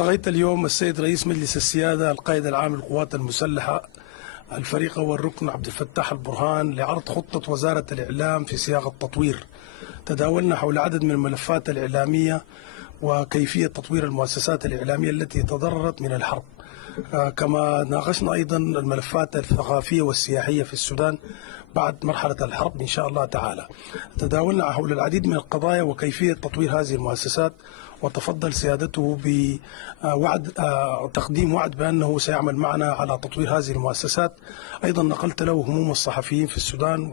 التقيت اليوم السيد رئيس مجلس السيادة القائد العام للقوات المسلحة الفريق والركن عبد الفتاح البرهان لعرض خطة وزارة الإعلام في سياق التطوير. تداولنا حول عدد من الملفات الإعلامية وكيفية تطوير المؤسسات الإعلامية التي تضررت من الحرب. كما ناقشنا أيضا الملفات الثقافية والسياحية في السودان بعد مرحلة الحرب إن شاء الله تعالى. تداولنا حول العديد من القضايا وكيفية تطوير هذه المؤسسات، وتفضل سيادته بوعد تقديم وعد بأنه سيعمل معنا على تطوير هذه المؤسسات. أيضا نقلت له هموم الصحفيين في السودان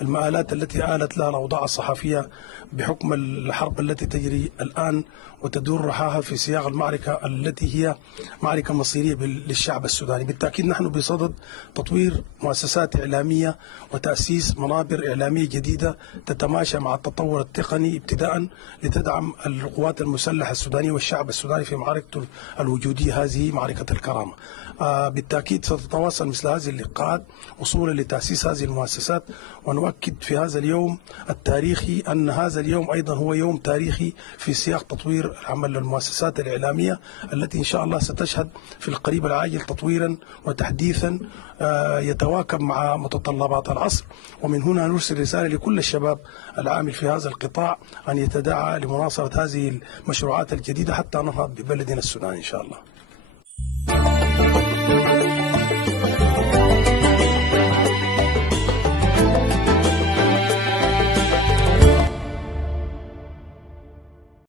والمآلات التي آلت لها الأوضاع الصحفية بحكم الحرب التي تجري الآن وتدور رحاها في سياق المعركة التي هي معركة مصيرية للشعب السوداني. بالتأكيد نحن بصدد تطوير مؤسسات إعلامية وتأسيس منابر إعلامية جديدة تتماشى مع التطور التقني ابتداء لتدعم القوات المسلحة السودانية والشعب السوداني في معركته الوجودية، هذه معركة الكرامة. بالتأكيد ستتواصل مثل هذه اللقاءات وصولا لتأسيس هذه المؤسسات، ونؤكد في هذا اليوم التاريخي أن هذا اليوم أيضا هو يوم تاريخي في سياق تطوير العمل للمؤسسات الإعلامية التي إن شاء الله ستشهد في القريب العاجل تطويرا وتحديثا يتواكب مع متطلبات العصر. ومن هنا نرسل رسالة لكل الشباب العامل في هذا القطاع أن يتداعى لمناصرة هذه المشروعات الجديدة حتى ننهض ببلدنا السودان إن شاء الله.